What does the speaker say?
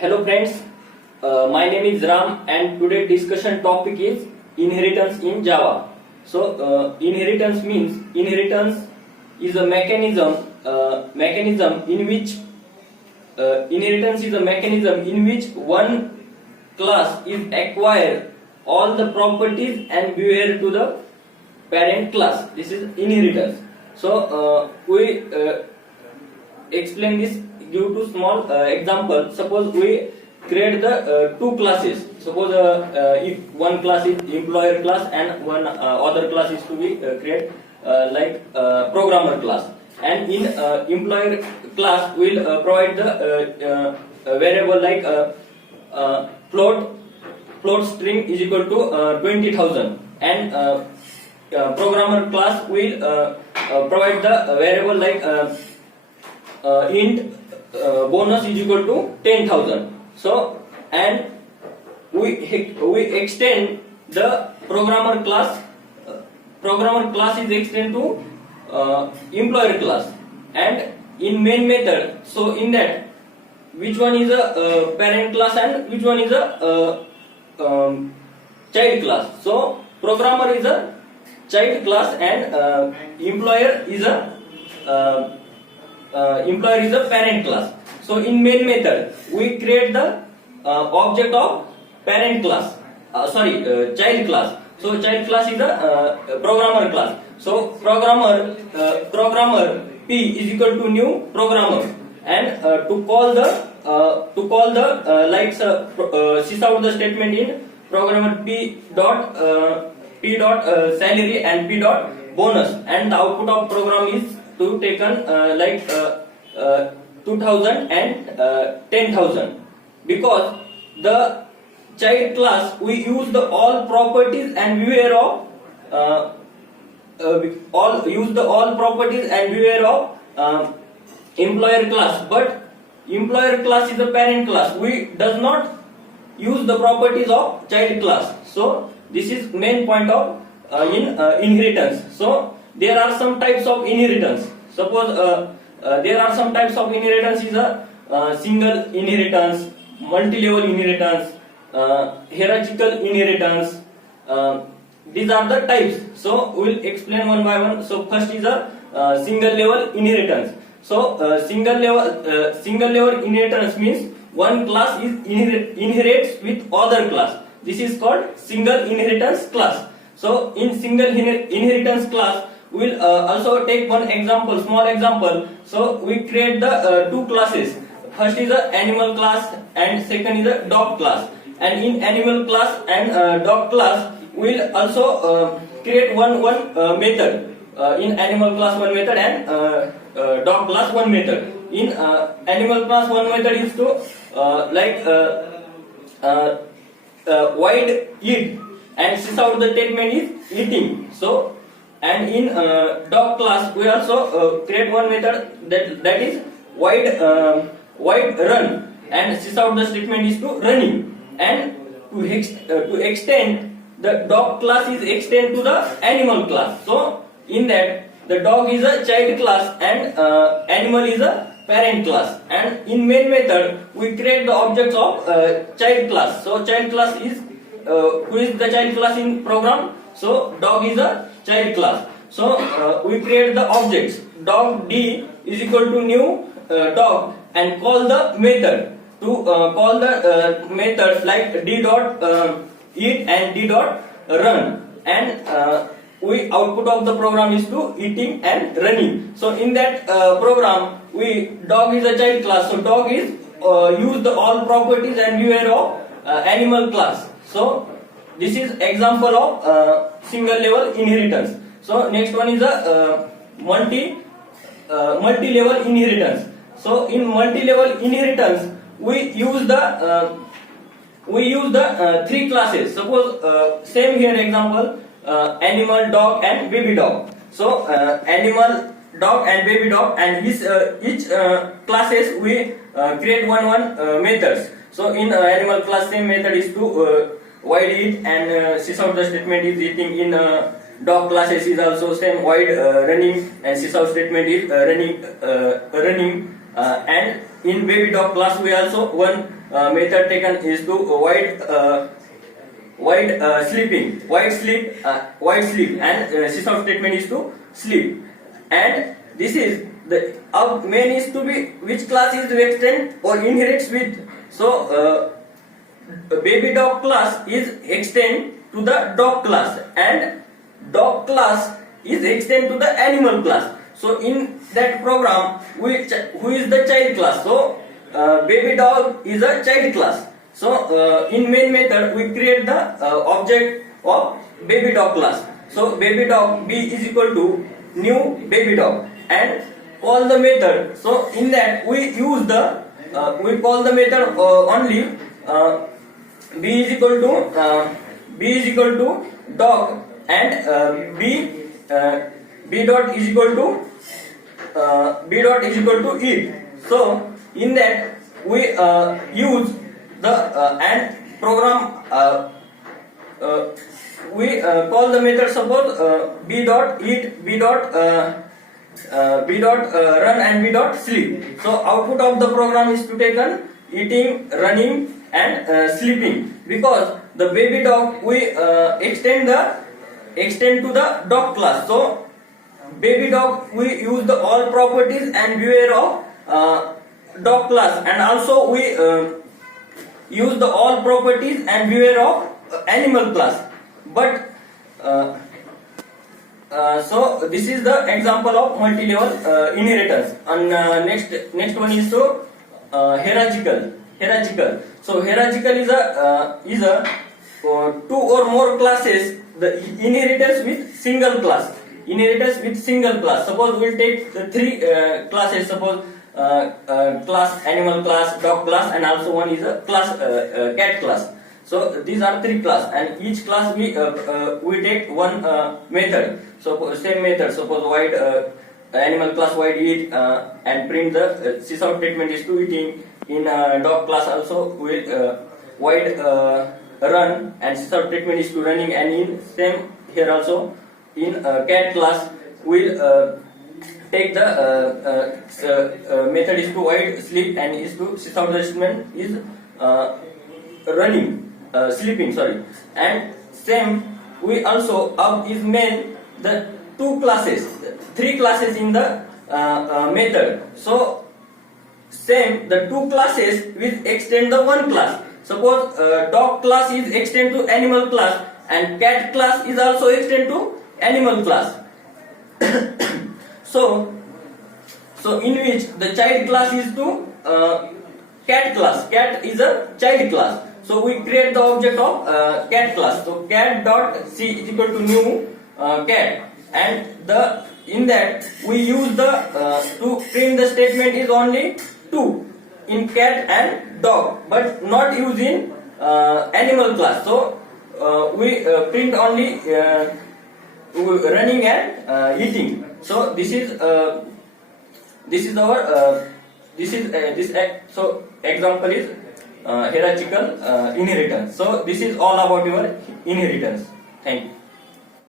Hello friends, my name is Ram and today discussion topic is inheritance in Java. So inheritance is a mechanism in which one class is acquire all the properties and behavior to the parent class. This is inheritance. So we explain this due to small example. Suppose we create the two classes. Suppose if one class is employer class and one other class is to be create programmer class. And in employer class we will provide the variable like float string is equal to 20,000, and programmer class will provide the variable like int bonus is equal to 10,000. So and we extend the programmer class. Programmer class is extended to employer class, and in main method. So in that, which one is a parent class and which one is a child class. So programmer is a child class and employer is a parent class. So in main method we create the object of parent class, child class. So child class is a programmer class. So programmer P is equal to new programmer, and to call the sysout the statement in programmer P dot salary and P dot bonus, and the output of program is to taken 2,000 and 10,000. Because the child class we use the all properties and behavior of employer class, but employer class is the parent class. We does not use the properties of child class. So this is main point of inheritance. So there are some types of inheritance. Suppose there are some types of inheritance is a single inheritance, multi-level inheritance, hierarchical inheritance. These are the types. So we will explain one by one. So first is a single level inheritance. So single level inheritance means one class is inherits with other class. This is called single inheritance class. So in single inheritance class we will also take one example, small example. So we create the two classes. First is the animal class and second is the dog class. And in animal class and dog class we will also create one method. In animal class one method and dog class one method. In animal class one method is to void eat, and sysout the statement is eating. So and in dog class we also create one method that is void run, and sysout the statement is to running. And to extend the dog class is extend to the animal class. So in that the dog is a child class and animal is a parent class. And in main method we create the objects of child class. So child class is who is the child class in program? So dog is a child class. So we create the objects. Dog D is equal to new dog, and call the method to call the methods like D dot eat and D dot run, and we output of the program is to eating and running. So in that program dog is a child class. So dog is use the all properties and behavior of animal class. So this is example of single level inheritance. So next one is a multi-level inheritance. So in multi-level inheritance we use the three classes. Suppose same here example, animal, dog and baby dog. So animal, dog and baby dog, and each classes we create one methods. So in animal class same method is to void eat, and sysout the statement is eating. In dog classes is also same void running, and sysout statement is running, and in baby dog class we also one method taken is to white sleep, and sysout statement is to sleep, and this is the our main is to be which class is to extend or inherits with. So baby dog class is extend to the dog class, and dog class is extend to the animal class. So in that program, who is the child class? So baby dog is a child class. So in main method we create the object of baby dog class. So baby dog b is equal to new baby dog, and call the method. So in that we use the we call the method only b is equal to dog, and b dot is equal to eat. So in that we use the and program we call the method, suppose b dot eat, b dot run, and b dot sleep. So output of the program is to taken eating, running, and sleeping, because the baby dog we extend to the dog class. So baby dog we use the all properties and behavior of dog class, and also we use the all properties and behavior of animal class. But so this is the example of multi-level inheritance. And next one is to hierarchical. So hierarchical is a two or more classes, the inheritance with single class. Suppose we'll take the three classes. Suppose class animal class, dog class, and also one is a class cat class. So these are three class, and each class we take one method. So same method. Suppose white animal class white eat and print the sysout statement is to eating. In dog class also with white run, and sysout statement is to running, and in same here also in cat class will take the method is to white sleep, and is to sysout statement is running, sleeping, sorry. And same we also up is main the three classes in the method. So same the two classes will extend the one class. Suppose dog class is extend to animal class, and cat class is also extend to animal class. So in which the child class is to cat class. Cat is a child class. So we create the object of cat class. So cat dot c is equal to new cat, and in that we use the to print the statement is only 2 in cat and dog, but not used in animal class. So we print only running and eating. So this is our so example is hierarchical inheritance. So this is all about your inheritance. Thank you.